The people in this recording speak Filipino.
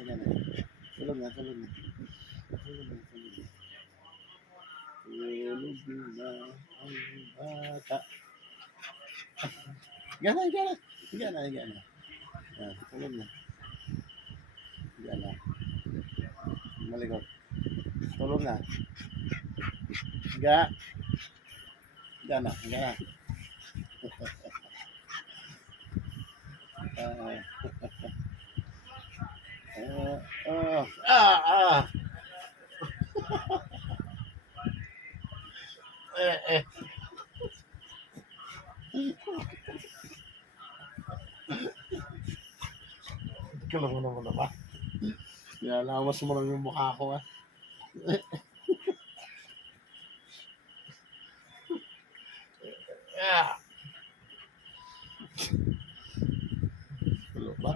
higa na. Tulog na, tulog na. Tulog na, tulog na. Tulog na ang bata. Higa na, higa na. Higa na, higa na. Yan, tulog na. Higa na. Malikot. Tulog na. Higa. Higa na, higa na. Eh. Kailan mo naman na ba? Nalawas mo lang yung mukha ko ah. Wala ba?